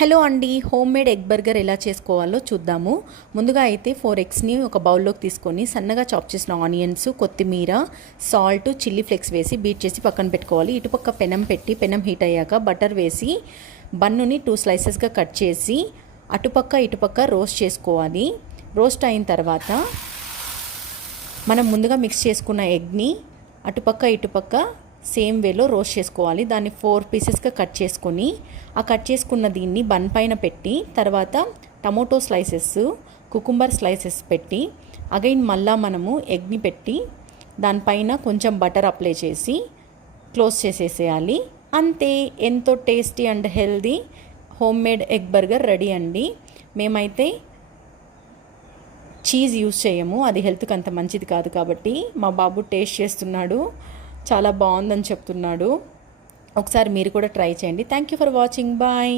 Hello అండి, home made egg burger ఎలా చేసుకోవాలో చూద్దాము. ముందుగా అయితే 4 ఎగ్స్ని ఒక బౌల్లోకి తీసుకొని సన్నగా చాప్ చేసిన ఆనియన్స్, కొత్తిమీర, సాల్ట్, చిల్లీ ఫ్లేక్స్ వేసి బీట్ చేసి పక్కన పెట్టుకోవాలి. ఇటుపక్క పెనం పెట్టి పెనం హీట్ అయ్యాక బటర్ వేసి బన్నుని 2 స్లైసెస్గా కట్ చేసి ఇటుపక్క రోస్ట్ చేసుకోవాలి. రోస్ట్ అయిన తర్వాత మనం ముందుగా మిక్స్ చేసుకున్న ఎగ్ని ఇటుపక్క సేమ్ వేలో రోస్ట్ చేసుకోవాలి. దాన్ని 4 పీసెస్గా కట్ చేసుకొని కట్ చేసుకున్న దీన్ని బన్ పైన పెట్టి తర్వాత టమోటో స్లైసెస్, కుకుంబర్ స్లైసెస్ పెట్టి అగైన్ మళ్ళా మనము ఎగ్ని పెట్టి దానిపైన కొంచెం బటర్ అప్లై చేసి క్లోజ్ చేసేసేయాలి. అంతే, ఎంతో tasty and healthy home made egg burger ready అండి. మేమైతే చీజ్ యూజ్ చేయము, అది హెల్త్కి అంత మంచిది కాదు కాబట్టి. మా బాబు టేస్ట్ చేస్తున్నాడు, చాలా బాగుందని చెప్తున్నాడు. ఒకసారి మీరు కూడా ట్రై చేయండి. Thank you for watching. Bye.